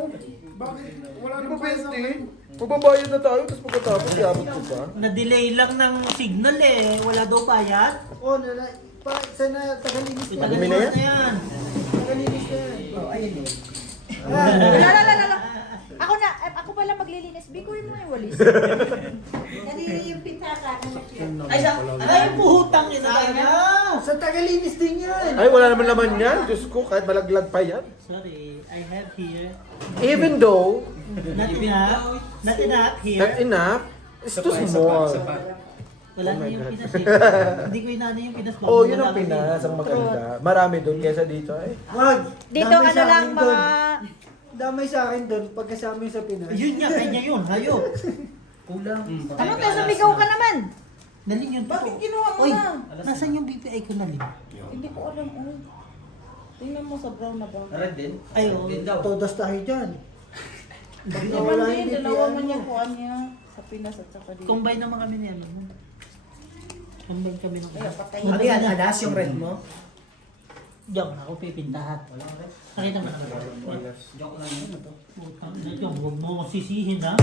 Bakit? Wala Di ba, nang bayad bestie? Magbabayad na tayo, tapos pagkatapos yabot ko pa. Na-delay lang ng signal eh. Wala daw bayad. Oh, sana tagalinis na. Madumi na yan? yan. Tagalinis na yan. Oh, ayun eh. Lala. Ako pala maglilinis. Biguin mo yung walis. Kanina yung pitaka na nakita. Ay, puhutang ina tayo. Sa tagalinis din yan. Ay, wala naman naman yan. Diyos ko, kahit malaglag pa yan. Sorry, I have here. Even though, Not enough here. not enough, it's too small. Wala Oh na my yung God. Pinas eh. Hindi ko inano yung Pinas. Oh, yun ang Pinas, ang maganda. Marami doon kesa dito eh. Wag. Dito Damay ano sa lang akin mga... doon. Damay sa akin doon pagkasama yung sa Pinas. Yun nga, kanya yun. Hayo. Kulang. Ano tayo sumigaw ka naman? Naling yun. Bakit ginawa mo Oy, na? nasan yung BPI ko naling? Hindi ko alam. Oh. Tingnan mo sa brown na brown. Ay, oh. Todas tayo dyan. Pag Naman nawala din, yung dalawa BPI man mo. yung kuhan niya sa Pinas at saka dito. Combine naman kami niyan. Combine kami ng... Ay, patay. Ano yan, alas yung red mo? Diyan, ako pipintahan. Nakita mo na. Joke lang yun. Putang ina, Diyan, huwag mo akong sisihin ha.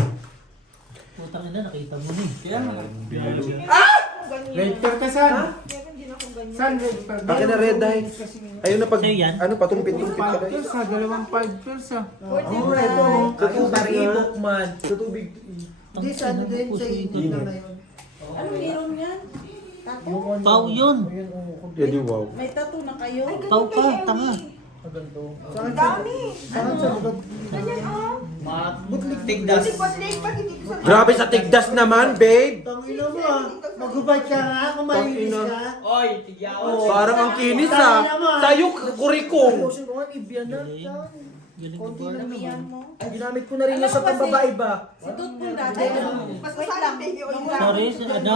Putang ina, nakita mo na eh. Kaya nga. Ganyan. Red pair ka san? Meron din ako ganyan. San red pair? Akin na red dye. Ayun na pag, Sa'yo yan? ano, patumpit-tumpit ka 5 na. pills ha, dalawang 5 pills ha. Oh, ito. Sa tubig na. man. Sa tubig. Hindi, sa ano din, sa ikot na ngayon. Ano meron yan? Tato? Pau yun. Yan yung wow. May tattoo na kayo? Pau ka, tanga. Saan sa Saan sa likod? Grabe sa tigdas naman, babe. Tangina mo ah. Maghubad ka nga kung malinis ka. Parang ang kinis ha. Sa'yo, kurikong. Lotion ko nga, Ibian na. Galing na Konti ba? lang Damihan naman. mo. Ay, ginamit ko na rin yan sa pambabae ba? Si Tutpong dati. Wait lang. Sorry, ano?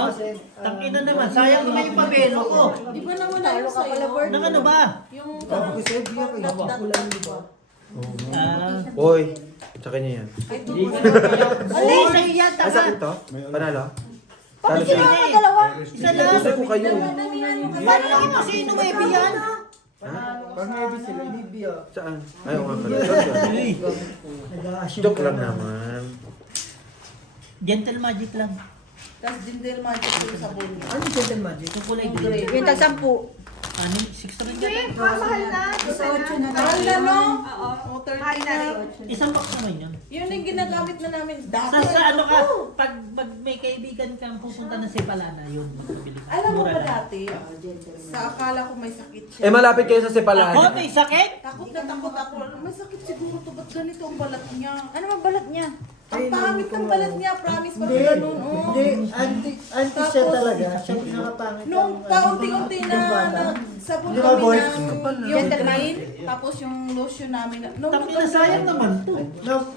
Tangina naman, sayang naman yung pabelo ko. Di ba nawala yung sa'yo? Nang ano ba? Yung Sabi ko sa'yo, biya kayo. Kulang di ba? Ah, Hoy, sa kanya yan. Ay, Tutpong. alay, sa'yo yan, Ay, tanga. sakit to? Panalo? Bakit Talo ginawa siya. mo dalawa? Isa lang. Gusto ko kayo. Damihan mo kasi. Paano lang ito? Sino may biyan? Pag heavy sila, hindi biya. Saan? Ayaw nga pala. Hey, Nag-a-assume Joke ka lang na. naman. gentle magic lang. Tapos Jinder Magic yung sabon. Ano yung Gentle Magic? Yung kulay Yung green. green. Yung tag-sampu. Ano? 6 rin yan. Mahal na. Mahal na, no? Oo. 30 na. Isang box naman yun. Yun yung ginagamit na namin dati. Sa ano ka, pag may kaibigan kang pupunta ng Sepalana, yun. Makabili ka. Alam mo Mura ba lang. dati? Sa akala ko may sakit siya. Eh, malapit kayo sa Ako, Sepalan. may sakit? Takot na takot ako. May sakit siguro to. Ba't ganito ang balat niya? Ano mang balat niya? Ang pangit ng balat niya. Promise pa Hindi, ganun. Oh. hindi. Anti siya talaga. Siya yung pinakapangit. Nung paunti-unti na sabon Di ba, kami boy? ng yung green, tapos yung lotion namin. Nung Tangina, sayang naman to.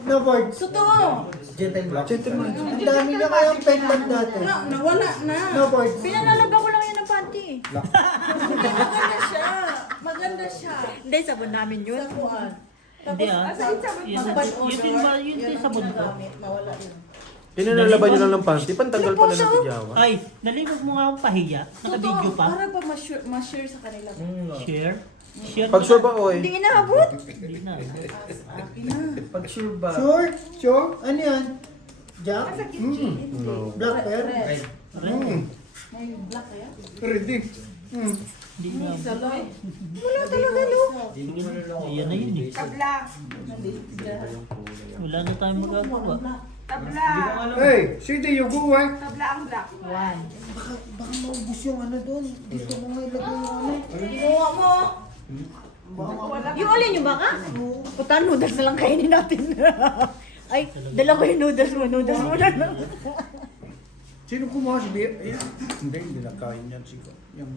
No board. Totoo. Gentle Black. Gentleman. Ang dami na kayang pendant dati. Nawala na. No board. Pinanalaga ko lang yan ng panty. Maganda siya. Maganda siya. Hindi, sabon namin yun. Sa kuan. Hindi ah. Yun din ba, yun din sabon ko. Mawala yun. Pinanalaban nyo lang ng panty, pantanggal pala ng tigyawa. Ay, nalimog mo nga akong pahiya. Naka-video pa. Para ba ma-share sa kanila? Share? Share Pag sure ba, oy? Hindi inaabot. Hindi na. Akin na. Pag sure ba? Sure? Sure? Ano yan? Jack? No. Black pear? Red. Red. May black kaya? Ready. Hindi na. Saloy. Wala talaga, no? Ayan na yun eh. Wala na tayong magagawa. Hey, see the yugo eh. Baka maubos yung ano doon. Dito mo nga ilagay yung ano. Kinuha mo. Yung alin yung baka? Puta, noodles na lang kainin natin. Ay, dala ko yung noodles mo na lang. Sino kumuha si Bia? Hindi na kain yan siguro. Yung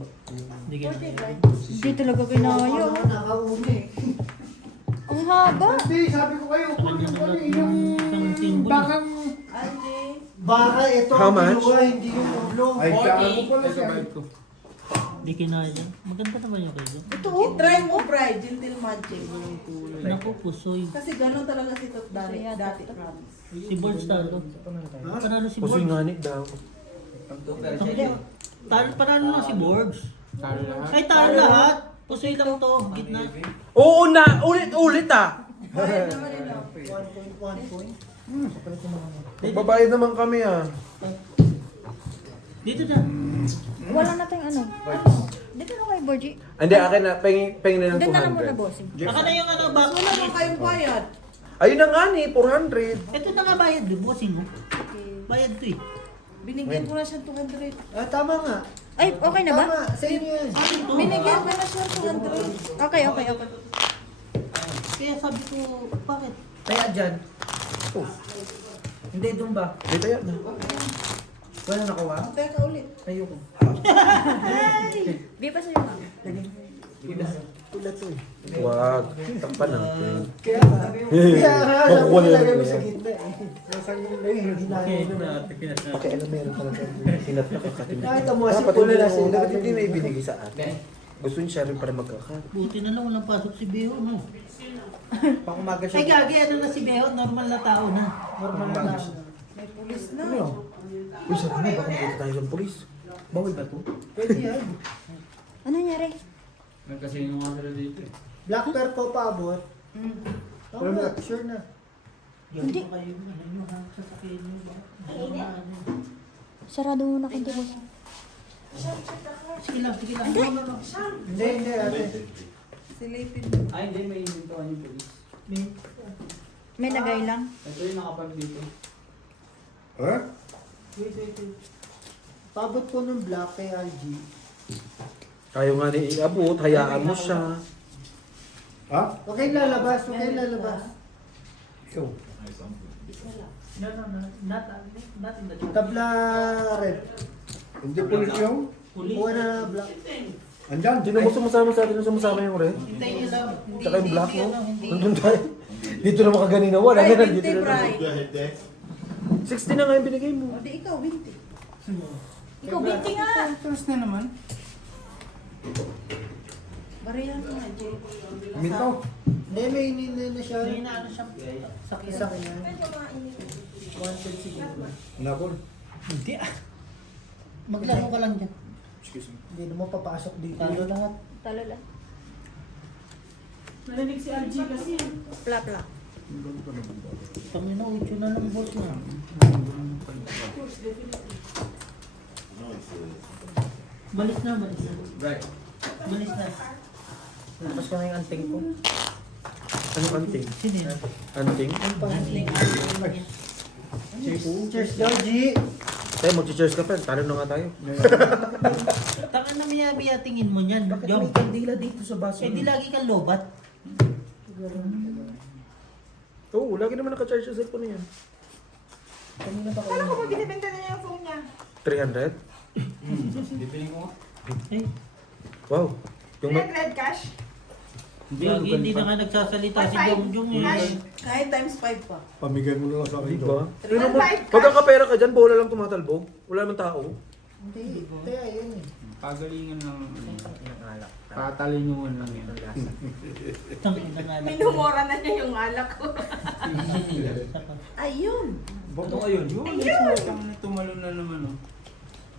Hindi ka. Hindi talaga kinaya. Nakauni. Ang haba. Hindi, sabi ko kayo, Kanya na lang yung ng timbol. bakang... Ate. Baka ito How ang much? kinuha, hindi yung ulo. Ay, kaya ko pala siya. Hindi kinaya. Maganda naman yung kayo. Ito, oh. I-try mo, Bride. Gentle Magic. Naku, pusoy. Kasi gano'n talaga si Tot dati, promise. Si Bords talo. Panalo si Pusoy Bords. nganit daw. Panalo lang si Bords. Talo lahat. Ay, talo lahat. Pusoy lang to. Gitna. Oo na! Ulit-ulit ah! Bayad naman yun, oh. 1 point. Magbabayad naman kami ah. Dito na. Wala na tayong ano. Dito na kay Borgie. Hindi, akin na. Pengin na ng Doon na lang muna, 200. bossing. Aka na yung ano, box. Wala naman kayong bayad. Ayun na nga ni, 400. Ito na nga bayad, bossing mo. Bayad to eh. Binigyan ko na siya 200. Ah, tama nga. Ay, okay na ba? Tama, sa inyo yan. Binigyan ko na siya 200. Okay, okay, okay. Kaya sabi ko, bakit? Kaya dyan. Hindi, doon ba? Dito yan. Wala nakuha? Teka ulit. Ayoko. Di pa sa'yo, ma'am. Pula to eh. Wag. Takpan natin. Kaya nga, sabi ko Makukuha na lagay lang mo yan. sa gitna eh. Nasa gitna eh, hinahin mo na. Pakialam meron talaga. Sinat na kakatin. Nakita mo kasi Dapat pula hindi na mo, sila. dapat hindi na ibinigay sa atin. Gusto niya rin para magkakat. Buti na lang walang pasok si Beo, no? Pang umaga Ay, siya. gagi, ano na si Beo? Normal na tao na. Normal na lang. May pulis na. Uy, sabi mo, baka makita tayo ng polis. Bawal ba to? Pwede yan. Ano nangyari? Nagkasino nga sila dito eh. Black pearl po paabot. Tama, sure na. Hindi. Pa kayo, ano yung mga sasakyan nyo. Sarado muna konti, bossing. Sige lang, sige lang. No. Hindi, ate. Silipin. Ay, hindi. May inintuan yung polis. May lagay lang. Ito yung nakapag dito. Ha? Paabot po ng black kay RG. Ayaw nga ni iabot, hayaan mo siya. Ha? Huwag kayong lalabas, huwag kayong lalabas. Ikaw. No, not in the job. Tabla red. Hindi polis yung? Kuha na black. Andyan. Sino mo sumasama sa atin? Sumasama yung red? Hintayin nyo lang. Hindi, Tsaka yung black mo? ano, hindi. Nandun tayo. Dito na makaganina. Wala Ay, na. 20 Dito na. Bri. 60 na nga yung binigay mo. O di ikaw, 20. Ikaw, binti nga. Tapos na naman. Barihan mo nga, Jay. Minto. Hindi, may inin na siya. May inaano siya. Sakit. Isa kanya. Wanted siguro. Nakol. Hindi ah. Maglaro ka lang dyan. Excuse me. Hindi naman papasok dito. Talo lahat. Talo lang. Narinig si RG kasi. Pla, pla. Kami na, ucho na lang boss na. Malis na, malis na. Right. Malis na. Tapos ka na yung anting ko. Anong anting? Sino yun? Anting? Cheers, Georgie! Tayo, mag-cheers ka pa. Talo na nga tayo. Taka na miya tingin mo niyan. Bakit Jom. may kandila dito sa baso? Eh di lagi kang lobat. Oo, lagi naman naka-charge sa cellphone na yan. Kanina pa Kala kayo. ko ba binibenta niya yung phone niya? 300? Bibiling ko nga. Eh, Wow. Yung ma- 300 cash? lagi hindi na nga nagsasalita si Jong eh. Cash? Kahit times 5 pa. Pamigay mo na lang sa akin. Di ba? Three Ano mo? and five Pag kakapera ka dyan, bola lang tumatalbog. Wala naman tao. Hindi, kaya yun eh. Pagalingan ng... Yung alak. Patalinungan lang yan. Tangin na nga lang. Minumura na niya yung alak ko. Ayun! Bato ayun. Ayun! Tumalo na naman oh.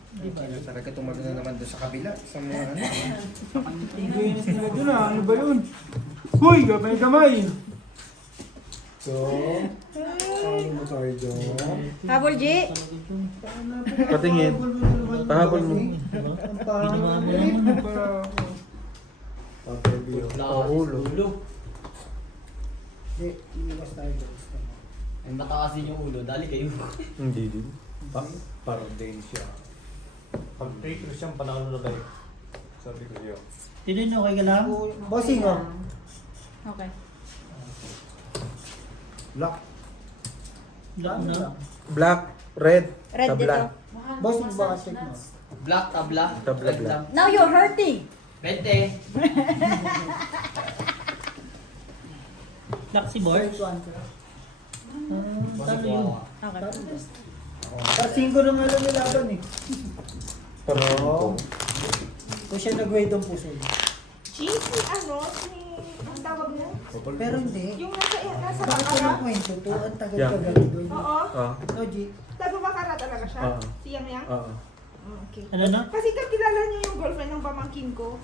Di ba? Talaga tumagal na naman doon sa kabila. Sa mga ano. Iginis nila dun ah. Ano ba yun? Huy! Gamay-gamay! So, ano mo tayo dyan? Habol, G. Patingin. Pahabol mo. Ang Ginawa pangit. mo naman. Para ako. Papabiyo. Ulo. Hindi, iwas tayo dyan. Ay, matakasin yung ulo, dali kayo. Hindi din. Parang din siya. Pag take ko siyang panalo na balik. Sabi ko siya. Tinin okay ka lang? Bossing oh. Okay. Lock. Lock na. Black, red, Red tabla. dito. Bossing ba check mo? Black, tabla. Tabla, Red black. lang. Now you're hurting. 20. Lock si Bor. Talo yun. Okay. Kasingko na nga lang nilaban eh. Parang Kung siya nag-wait ang puso. Si ang tawag mo? Pero hindi. Yung nasa Bakit ko Bakara? ng kwento to? Ang Yeah. tagal-tagal doon. Oo. Ah, No, G. Taga Bakara talaga siya? Oo. Si Yang Yang? ah. Okay. Ano na? Kasi kakilala niyo yung girlfriend ng pamangkin ko.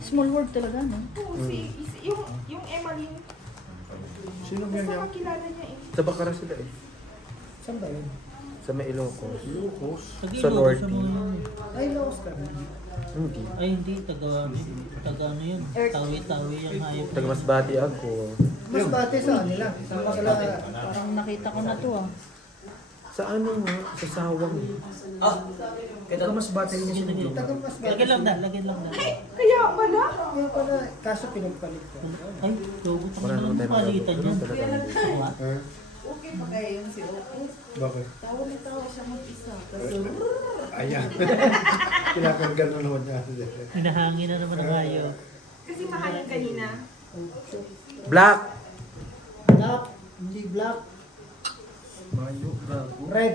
Small word talaga, no? Oo, yung Emmeline. Sino ba yan? Makilala niya eh. Sa Bacara sila eh. Saan ba yun? Sa may Ilocos. Ilocos. Sa Sa North. Ay, Ilocos ka. Hindi. Ay, hindi. Taga ano yun. Tawi-tawi yung hayop. Taga Masbate ako. Mas bate sa kanila. Parang nakita ko na to ah. Sa ano nga? Sa Sawang. Taga mas bata rin niya siya. Taga mas bate. Lagyan lang na, lagyan lang na. Kaya pala. Kaya pala, kaso pinagpalit ko. Ay, tugot ang Wala naman naman tayo palitan yan. magagawa. Diba? Okay pa kaya yun si Opus. Bakit? Tawa na tawa siya mag-isa. Kasi Ayan. Kinakargan na naman niya. Hinahangin na naman ang hayop. kasi mahangin kanina. Black! Black, hindi black. Mayo, gago. Red.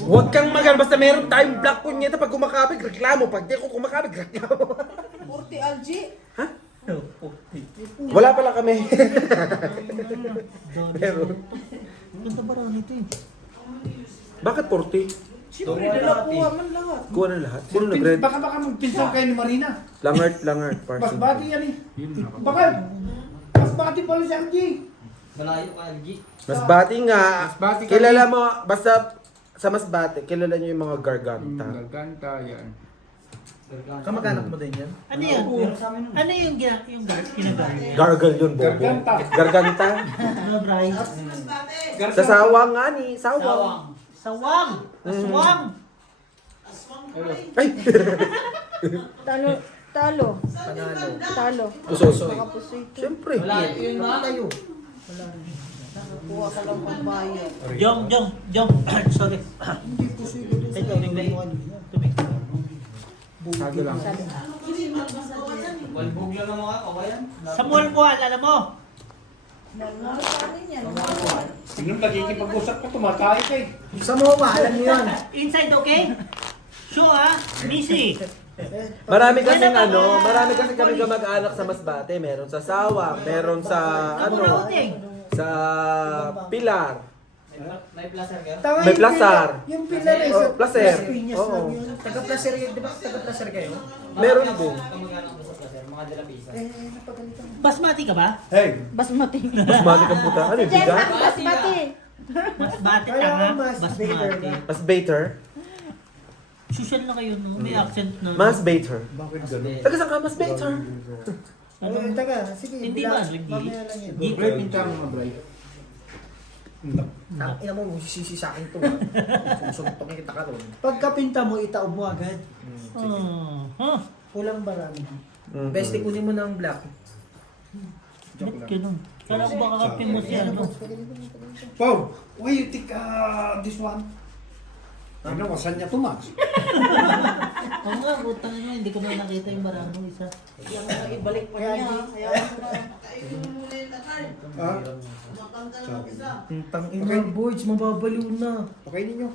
Huwag kang magal, basta meron tayong black punyeta pag kumakabig, reklamo. Pag di ako kumakabig, reklamo. Purti Algi. Wala pala kami. Meron. Ganda ba rin ito eh? Bakit 40? Siyempre, dalapuha man lahat. Kuha na lahat. Sino nag-red? Baka magpinsan kayo ni Marina. Langart, langart. Mas Parson. bati yan eh. Baka, mas bati pala si LG. Malayo ka, LG. Masbate nga. Masbate kami. Kilala mo, basta sa Masbate, kilala nyo yung mga garganta. Gaganta yan. Kamag-anak mo din yan? Ano yan? Ano yung ginagamit? Gargle yun, bobo. Garganta. Garganta. Ano, Bryce? Sa sawang nga ni, sawang. Sawang. Sawang! Aswang! Ay! Talo. Talo. Panalo. Talo. Pusosoy. Nakapusoy to. Siyempre. Malayo yun na. Tayo. Kuha ka lang pagbayad. Jong! Sorry. Hindi po sila doon sa Ito, tubig. Tubig. Sago lang. Walbog lang ang mga kawayan. Samuel Buwan, alam mo? Tingnan, nagkikipag-usap ka, tumatay ka eh. Sa MOA, alam niyo yan. Inside, okay? Sure, ha? Missy. Marami kasi kami kamag-anak sa Masbate. Meron sa Sawang, meron sa sa Pilar. May placer ka? Tama May yung Plasar. pila- Yung pilar eh, Oh, sa Placer. Las Piñas Oo. lang yun. Taga-placer yun, di ba? Taga-placer kayo? Meron din. Kamag-anak ko sa placer, mga delapisa. Napagalitan. Basmati ka ba? Hey! Basmati. Masbate kang puta. Ano yung Diyan bigat? ang basmati. Basmati Kaya tanga. nga, mas baker Basmati. na. Mas baiter. Social na kayo, no? May accent na. Mas baiter. Bakit gano'n? Taga saan ka? Mas baiter. Ay, taga, sige. Hindi bila- ba, hindi? Mamaya lang yan. Hindi. Bray, pinta mo Bray. Ina mo, sisi sa akin to. Susuntokin kita ka ron. Pagkapinta mo, itaob mo agad. Oh. Huh? Kulang barami. Bestie, kunin mo ng black. Ba't ganun? Kala ko baka kapin mo siya, no? Paul, why you take this one? Ano, wasan niya tumags. Oo nga, butang nyo, hindi ko na nakita yung marami isa. Ibalik pa niya. Hayaan mo na. Ha? Tang ina, boys, mababaliw na. Okay ninyo.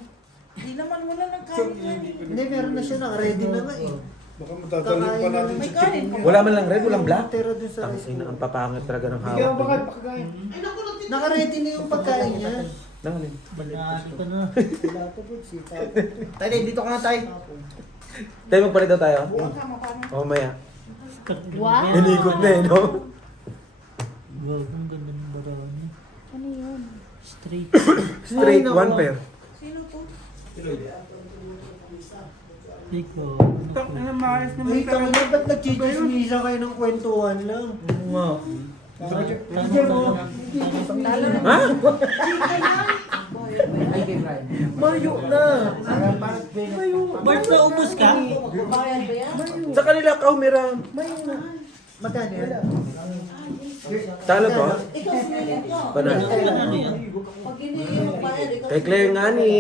Hindi naman wala ng kanin yan. Hindi, meron na siya naka-ready na nga eh. Baka matatalim pa natin May sa kanin chicken. pa. Wala man lang red, walang black. Pero dun sa Ang rice ina, bowl. ang papangit talaga ng Hindi ka hawak. baka pakagain. Naka-ready na yung pagkain niya. Nangalin. Banali ka na. Wala to po, sita. Tayo, dito ka nga tayo. Tayo magpalit daw tayo? Tama pa rin. O maya. Wow. Inikot na eh, no? Wow, ang ganda ng barami. Ano yun? Straight. Straight, Ay, naku. one pair. Sino to? Ikaw. Tak, ano, maayos naman Ay, tama na, ba't nagchichismisa kayo ng kwentuhan lang? Nga. Diyan mo. Ha? Mayo na. Bart, naubos ka? Bayad ba yan? Sa kanila, kaumiram. Magkano yan? Talo to? Ikaw sinilit mo. Banal. Ano yan? Pag hindi mo bayad, ikaw Kay Claire nga ni.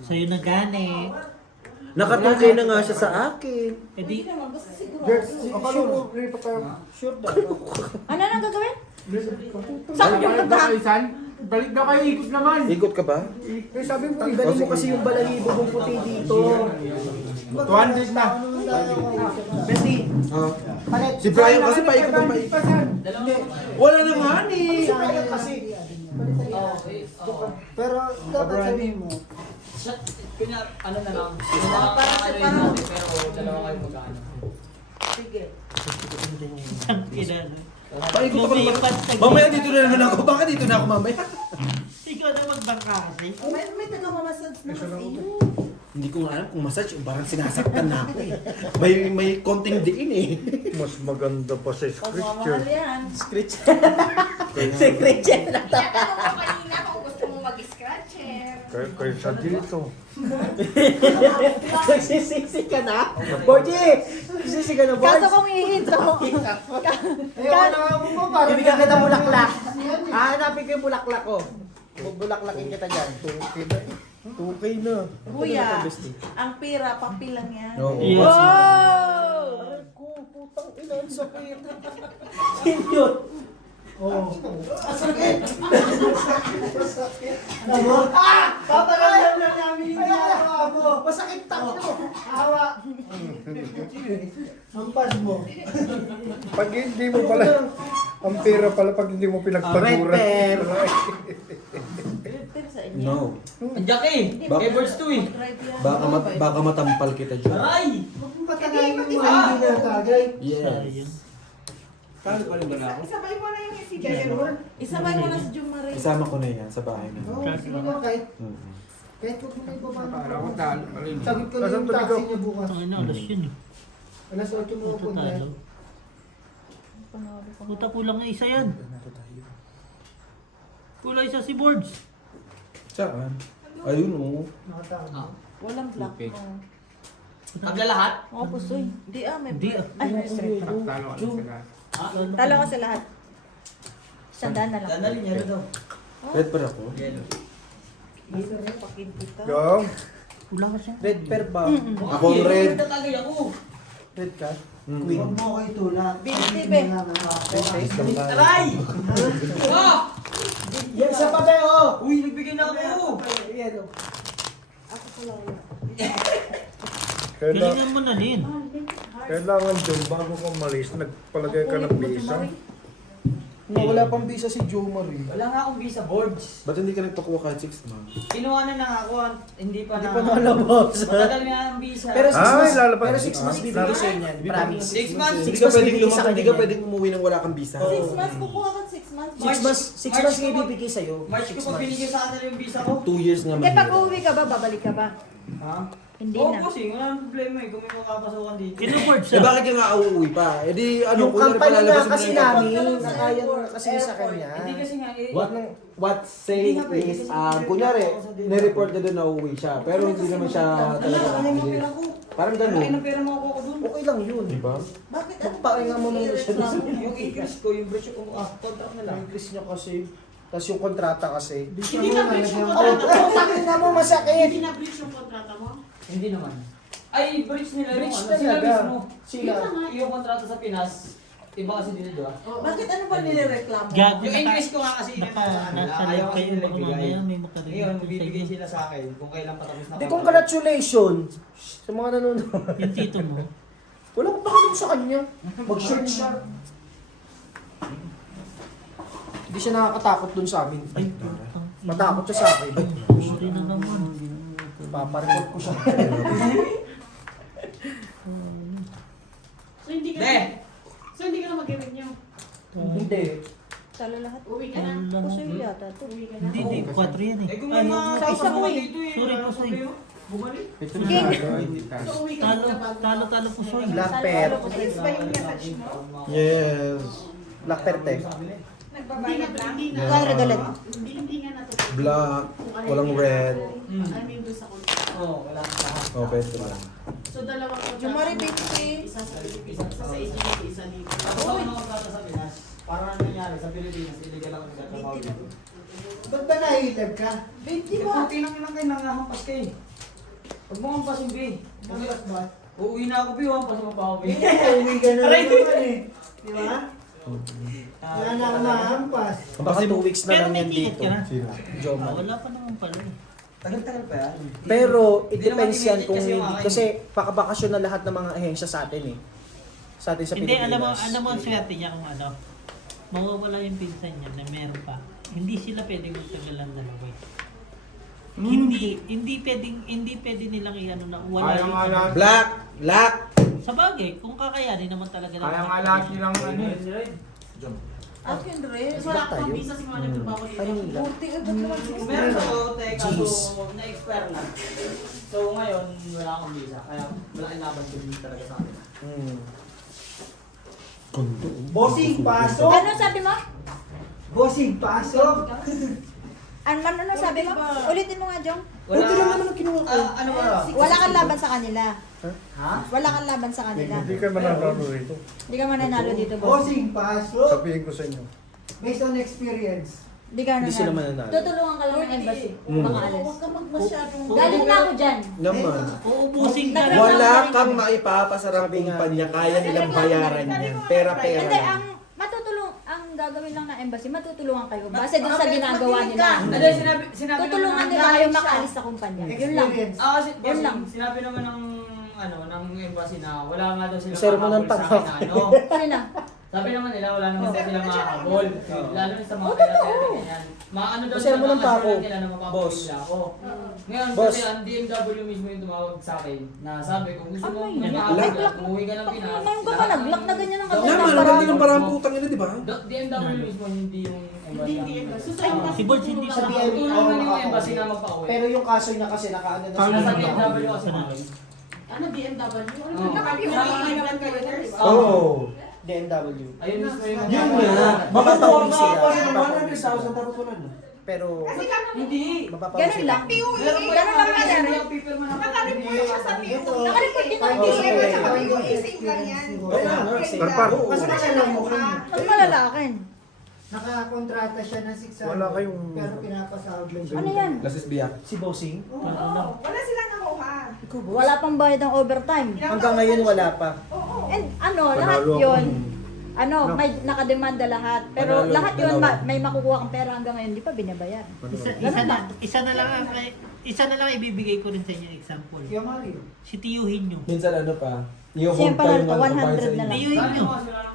Sa'yo na gani. Nakatukay na nga siya sa akin. Eh di, hindi naman. Basta siguro. Sure daw. Ano nang gagawin? Saan yung pagkakaisan? Balik daw kayo, ikot naman. Ikot ka ba? Eh, sabi mo, Tanggalin mo kasi yung balahibo kong puti dito. 200 na. Bestie, Ah. Si Brian kasi paikot ng paikot. Wala na nga ni. Kasi, pero dapat sabihin mo, Ano na lang. Ano na lang. Pero dalawa kayo magkano. Sige. Kinano. Paikot ako naman. Lumipat sa Mamaya gitna. dito na naman ako. Baka dito na ako mamaya. Ikaw na magbangka kasi. May taga-mamasage na kasi iyo. Hindi ko nga alam kung massage o parang sinasaktan na ako eh. May konting diin eh. Mas maganda pa sa Pagmamahal yan. Scratch. Secretary na Tinatanong ko kanina kung gusto mo mag-scratcher. Kaysa dito. Nagsisisi ka na? Borgie! Nagsisisi ka na, Kaso Borgie? kung ihinto. Ayoko na mo po, parang... Ibigyan kita bulaklak. Hahanapin ko yung bulaklak ko. Bubulaklakin kita dyan. 2K na. Kuya, ang pera, papel lang yan. Oo. Yes. Wow! Aray ko, putang ina, ang sakit. Sino yun? Oo. Masakit! Ano? Papagalan na namin yung ginagawa mo. Masakit tayo. Awa. Hampas mo. Pag hindi mo pala, ang pera pala pag hindi mo pinagpaguran. Red Pero sa inyo. No. Andiyak eh. Everts 2 eh. Drive yan. Baka matampal kita dyan. Aray! Huwag mong patagalin mo hindi na tagay. Yes. Sayang. Kano pa rin ba na ako? Isabay mo na yung si Jayon. Isabay mo na si Jumari. Isama ko na yan sa bahay na. Oo, sige mo kahit. Mhm. Kahit huwag mo na ibaba. Para ko talo. Sagot ko na Nasaan yung to, taxi Ligaw? niya bukas. Ang ina, alas yun eh. Alas 8 mo Ito po na. talo. Puta kulang na isa yan. Kulang isa si Boards. Saan? Ayun o. Nakatama. Walang black. Okay. Oh. Tagla lahat? Oo, pusoy. Hindi may Hindi ah. Ay, Talo ka sila. talo ka sa lahat. Sandaan na lang. Dandalin niya daw. Red pa ako. Yellow. pakin kita. Go. Wala ka siya. Red pair ba? Ako ang red. Tatagay ako. Red ka? Huwag mo ko itulak. Binti, be. Aray! Ah! Yan sa pabe oh! Uy, nagbigay na ako. Yan o. Ako pala wala. Galingan mo na din. Kailangan dun, bago ka umalis, nagpalagay ka ng visa. Wala pang visa si Joe Marie. Wala nga akong visa boards. Ba't hindi ka nagpakuha kahit 6 months? Kinuha na nga ako. Hindi pa na. nalabas. Matagal nga ang visa. Pero 6 months, lalabas. pero 6 months bibigay sa inyo yan. Promise. 6 months. Hindi ka pwedeng lumabas, hindi ka pwedeng umuwi nang wala kang visa. 6 months, kukuha ka 6 months. 6 months nga ibibigay sa'yo. March ko pa binigay sa kanila yung visa ko. 2 years nga Hindi, pag uuwi ka ba, babalik ka ba? Ha? Hindi Oo, na. kasi wala nang problema eh. Kung may makapasukan dito. Sino Boards Eh ah? bakit ka nga uuwi pa? Eh di ano, Yung kunyari company palalabas na mo kasi na yung namin, company. nakaya mo kasi sa kanya. Hindi kasi nga eh. What saying is, kunyari, nireport na doon na uuwi siya. Pero hindi naman siya talaga Ano yung nakakili. pera ko? Parang Ano ganun. yung pera mo ako doon? Okay lang yun. Di ba? Bakit Magpahinga mo nung siya doon. Yung increase ko, yung bridge ko, contract na lang. Increase niya kasi. Tapos yung kontrata kasi. Hindi na breach yung Oh, kontrata mo. sakit na mo, masakit. Hindi na breach yung kontrata mo. Hindi naman. Ay, bridge nila yung Bridge ano, sila talaga. mismo. Sila. Yung kontrata sa Pinas, iba kasi dito, di ba? Bakit ano ba nirereklamo? Gago Yung increase ko nga kasi Naka, inilagay nasa ayaw live kasi kayo nila baka ibigay. mamaya may makarinig Ngayon, sa bibigay inyo. sila sa akin kung kailan patapos na. Di congratulations sa mga nanonood. Yung tito mo. Wala akong pakialam sa kanya. Mag-short siya. Hindi siya nakakatakot dun sa amin. Ay, putang ina. Matakot siya sa akin. Sorry na naman. Papareport ko siya. So hindi ka De! So hindi ka na mag-renew. Hindi. Talo lahat. Uwi ka na. Wala. Pusoy yata to. Uwi ka na. Hindi, hindi. 4 yan eh. Eh kung may mga sa isang kasama way. dito eh. Sorry wala po, nang sorry. problema. Bumalik. King. So uwi ka na. Talo po soy. Black pair. Ayos ba yung message mo? Yes. Black pair te. Nagbabayad lang? Kaya regalit. Hindi nga na to. Black, walang red. I mean doon sa kontrata. Oo, wala nang lahat. Oh, pwede lang. So dalawa ko. Jumari, baby. Isa sa Pilipinas, isa sa agency, isa dito. Tapos ako nung kontrata sa Pinas, parang ano nangyari sa Pilipinas, illegal ako nagtatrabaho dito. Ba't ba nahilag ka? Di Di ba? ba? Pinang kayo nangahampas kayo. Huwag mo hampasin, B. Bukas ba? Uuwi na ako, B. Hampas mo pa ako, B. Uwi ka na Aray! naman eh. Di ba? Wala na akong mahampas. Baka 2 weeks na Pero lang may yan ticket dito. ka na. Joma. Ah, wala pa naman pala eh. Tagal-tagal pa yan. Pero it Hindi naman depends yan immediate kung kasi yung akin. kasi pakabakasyon na lahat ng mga ahensya sa atin eh. Sa atin sa Hindi, Pilipinas. alam mo ang swerte niya kung ano. Mawawala yung pinsan niya na meron pa. Hindi sila pwedeng magtagalan dalawa eh. Hindi pwede nilang i-ano na wala Ayaw nga yung- lang. Black! Sa bagay, kung kakayanin naman talaga Kaya nga lahat nilang ano eh. Akin rin. Wala akong visa si mga nagtrabaho dito. Manila. Buti, ba't naman si Meron ako, teka, so na-expire na. So ngayon, wala akong visa. Kaya malaking laban ko din talaga sa akin. Bossing, pasok! Ano sabi mo? Bossing, pasok! Ano sabi mo? Ulitin mo nga, Jong. Wala lang naman ang kinuha ko. Ano ba? Wala kang laban sa kanila. Ha? Wala kang laban sa kanila. Hindi ka mananalo rito. Hindi ka mananalo dito, boss. Bossing, pasok! Sabihin ko sa inyo. Based on experience. Hindi ka Hindi sila nanalo. mananalo. Tutulungan ka lang ng embassy. Baka alis. Huwag ka magmasyadong... Galing na ako dyan. Naman. Uubusin ka. Nag- Wala kang maipapasarang kumpanya, kaya nilang bayaran yan. Pera-pera Hindi, lang. ang gagawin lang ng embassy, matutulungan kayo. Base dun sa ginagawa nila. Ano, sinabi Tutulungan naman nila kayo makaalis sa kumpanya. Yun lang. Experience. Yun lang. Sinabi naman ng ng embassy na wala nga daw sila Sir, mo ng makahabol sa akin na ano. Sino? Sabi naman nila wala naman sila makahabol. Lalo na sa mga totoo. pera-pera ganyan. Maano daw Sir, mo ng assurance pako. nila na mapapawid Boss. nila ako. Ngayon Boss. kasi ang DMW mismo yung tumawag sa akin na sabi kung gusto mo Ano yun? makahabol, Lock. umuwi ka ng Pinas. Ngayon ka pa nag-lock na ganyan ang Naman, kaganda naman din ang parang putang ina, di ba? DMW mismo hindi yung embassy. Hindi, embassy. Si Bolt hindi Sa siya. BM, Tulungan yung embassy na magpauwi. Pero yung kaso niya kasi nakaano na Tama. Nasa siya. DMW kasi namin. Ano, BMW? Ano, Oo. nakapag-migrant kayo na, di ba? Oo. DMW. Ayun mismo yung Yun nga. Mapapauwi sila. tapos wala na. Pero Hindi. mapapauwi Ganun sila. lang. Ganun lang nangyari. Nakareport siya sa PO. Nakareport din ako. Parpar. Kasi alam mo kung Ang malalakin. nakakontrata siya ng 600. Wala kayong... Pero pinapasahod lang siya. Ano yan? Si Bossing? Wala silang nakuha. Wala pang bayad ng overtime. Hanggang ngayon wala pa. And lahat Panalo yun, ako. may nakademanda lahat. Pero Panalo, lahat yun, dalawa. may makukuha kang pera hanggang ngayon, di pa binabayar. Isa na lang ibibigay ko rin sa inyo example. Yung Mario. Si Tiyuhin nyo. Minsan ano pa, Siya pa lang, 100 na lang. Tiyuhin nyo.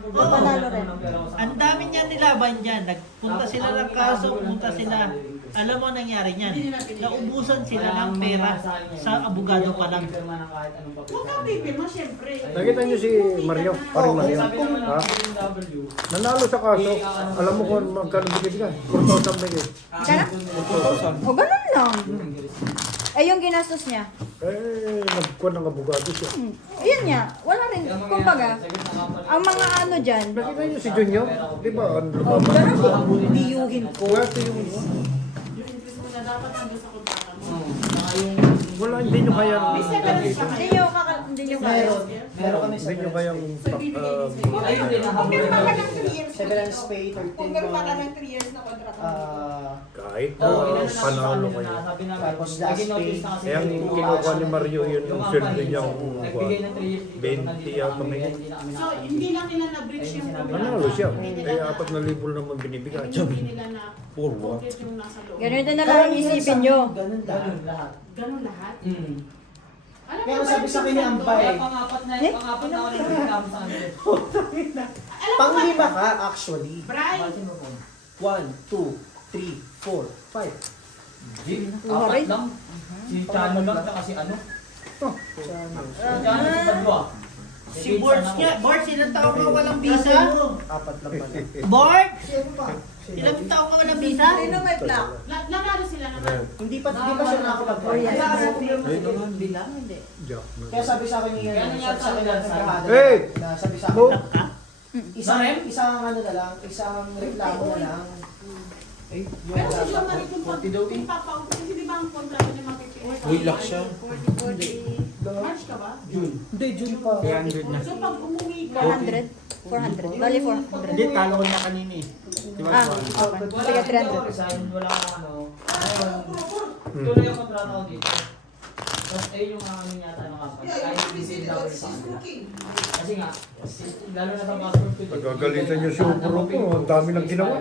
Panalo rin. Ang dami niya nilaban dyan. Nagpunta sila ng kaso, pumunta sila. Alam mo ang nangyari niyan? Naubusan sila ng pera sa abogado pa lang. Huwag kang pipirma, syempre. Nakita niyo si Mario? Paring Mario? Sabi naman ng Ha? DMW. Nanalo sa kaso. Alam mo kung magkano bigay ka? 4,000 bigay. Kaya? O, ganun lang. Eh, yung ginastos niya. Nagkuhan ng abogado siya. Yun nga, wala rin. Kumbaga, ang mga ano dyan, Nakita niyo si Junyo? Di ba? Ang oh, ganun lumaban? din. Diyuhin ko. Swerte yung... Yung interest mo na dapat nandun sa kontrata mo. Wala, hindi nyo kaya... May severance pa Hindi kayo. nyo kaya. Meron kami Hindi nyo kayang... Ayun din ang Pumirma ka ng 3 years. Severance pay, 13 Pumirma ka ng months. 3 years na kontrata mo. Kahit Oo, na panalo kayo. Sabi namin, Tapos last naging notice pay. na kasi Eh, ang yung kinukuha ni Mario yun, yung sweldo niya, nagbigay ng 3 years. 20 yata may... So, hindi lang nila na-breach yung Nanalo siya. Eh, 4,000 naman binibigay. Hindi nila na For what? complete yung nasa loob. Ganito na lang ang isipin nyo. Ganun Ganun lang. lahat. Ganun lahat. Alam Pero mo ba sabi yung sa akin ni sundo? Ampay, Kaya pang-apat na ako nag-income sa akin. Alam mo ba? pang-lima ka actually. Bray, 1, 2, 3, 4, 5. Apat lang. Si Chano lang, tsaka si ano. Si Chano, si Padua. Si Boards nga. Boards, ilang taong ka walang visa? Apat lang pala. Boards! Sino ba? Ilang taong ka walang visa? Sino may black? nanalo sila naman. Hindi pa siya nakakapag-bayad. Bilang, hindi. Jack. Kaya sabi sa akin niya, Kaya nangyari sabi sa akin sa na Hey! na sabi sa Mo? akin, isang ano na lang, isang reklamo na lang. Pero si John Marie, kung papauwi, kasi di ba ang kontrata niya mapipili? Uy, lock siya. 40, March ka ba? Hindi, June pa. 300 na. So pag umuwi ka, 400? 400. Bali 400. Hindi, talo ko na kanina eh. Di ba? Okay. Wala Sige, akong 300. resign, wala akong ano. Tuloy ang kontrata ko dito. Tapos ayun yung ano yata ng company. Kahit hindi sila daw sa kanila. Kasi nga, lalo na sa passport ko. Nagagalitan niyo si Upuro ko. Ang dami ng ginawa.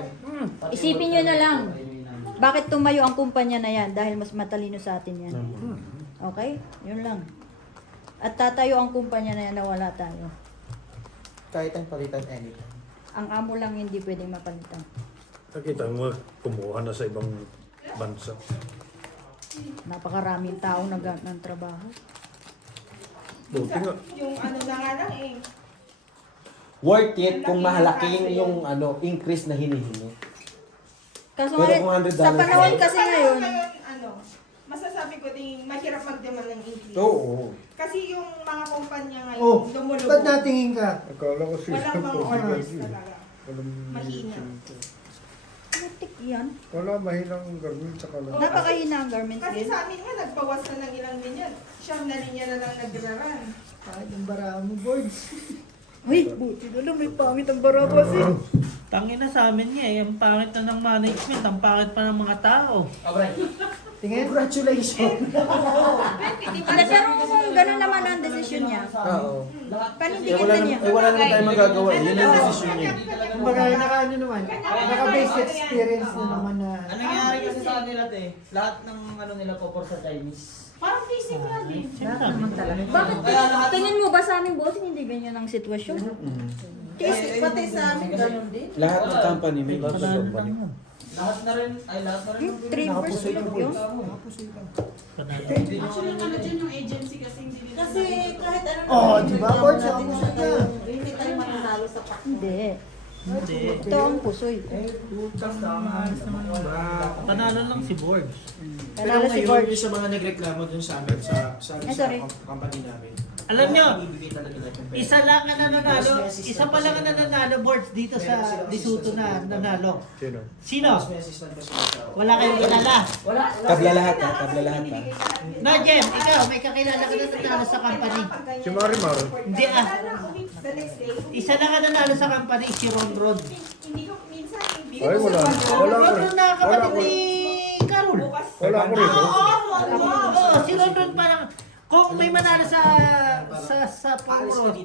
Isipin nyo na lang. Bakit tumayo ang kumpanya na yan? Dahil mas matalino sa atin yan. Okay? Yun lang. At tatayo ang kumpanya na yan na wala tayo. Kahit ang palitan anytime. Ang amo lang hindi pwedeng mapalitan. Nakita mo, kumuha na sa ibang bansa. Napakaraming tao nag ng trabaho. Buti nga. Yung ano na nga lang eh. Worth it kung mahalaking yung increase na hinihingi. Kaso Pero ngayon, kung $100 sa panahon kasi ngayon, ano, masasabi ko din mahirap mag-demand ng increase. Oo. Kasi yung mga kumpanya ngayon, Oh, lumulubog. ba't natingin ka? Akala ko siya. Walang mga orders talaga. Mahina. matik yan. Wala, mahinang garment sa kalan. Napakahina ang garments Kasi din. sa amin nga, nagbawas na ng ilang linya. Siyam na linya na lang nagraran. Kahit yung bara mo, boards. Uy, buti na lang, may pangit ang barabas eh. Tangin na sa amin nga eh. Ang pangit na ng management. Ang pangit pa ng mga tao. Abray. Tingin? Congratulations! Hindi, pero kung gano'n naman ang desisyon niya, Oo. panindigan na niya. Wala naman tayong magagawa. Yun ang desisyon niya. Kumbaga, naka-ano naman, naka-based experience na naman na. Anong nangyari kasi sa kanila te? Lahat ng ano nila popor sa Chinese. Parang basic lang din. Bakit? Tingin mo ba sa aming bossing hindi ganyan ang sitwasyon? Pati sa amin, ganun din. Lahat ng company may Panalo lang yun. Lahat na rin, ay lahat na rin. 3% lang yun. Panalo. Actually, yung ano dyan yung agency kasi hindi nila. Kasi kahit ano Oh, di ba, boards? Ako mo siya. hindi tayo mananalo sa pakto. Hindi. Hindi. Ito ang pusoy. Panalo lang si Board. Panalo si George. Yung sa mga nagreklamo dun sa amin, sa sorry. company namin. Alam nyo, Ibibigay talaga nila yung pera. isa lang ang nananalo. Isa pa lang ang nananalo boards dito sa Disuto na nanalo. Sino? Sino? Mas may assistant kasi sa Wala kayong kilala. Wala. Tabla lahat ha, tabla lahat ha. No, Jem, ikaw, may kakilala ka na nanalo sa company. Si Marimar. Hindi ah. The next day, Isa lang ang nanalo sa company, si Ron Ron. hindi ko, minsan, hindi Ay, wala. Wala ko Ron rin. Ron na kapatid ni Carol. Wala ko rin. Oo, si Ron Ron parang, kung may manalo sa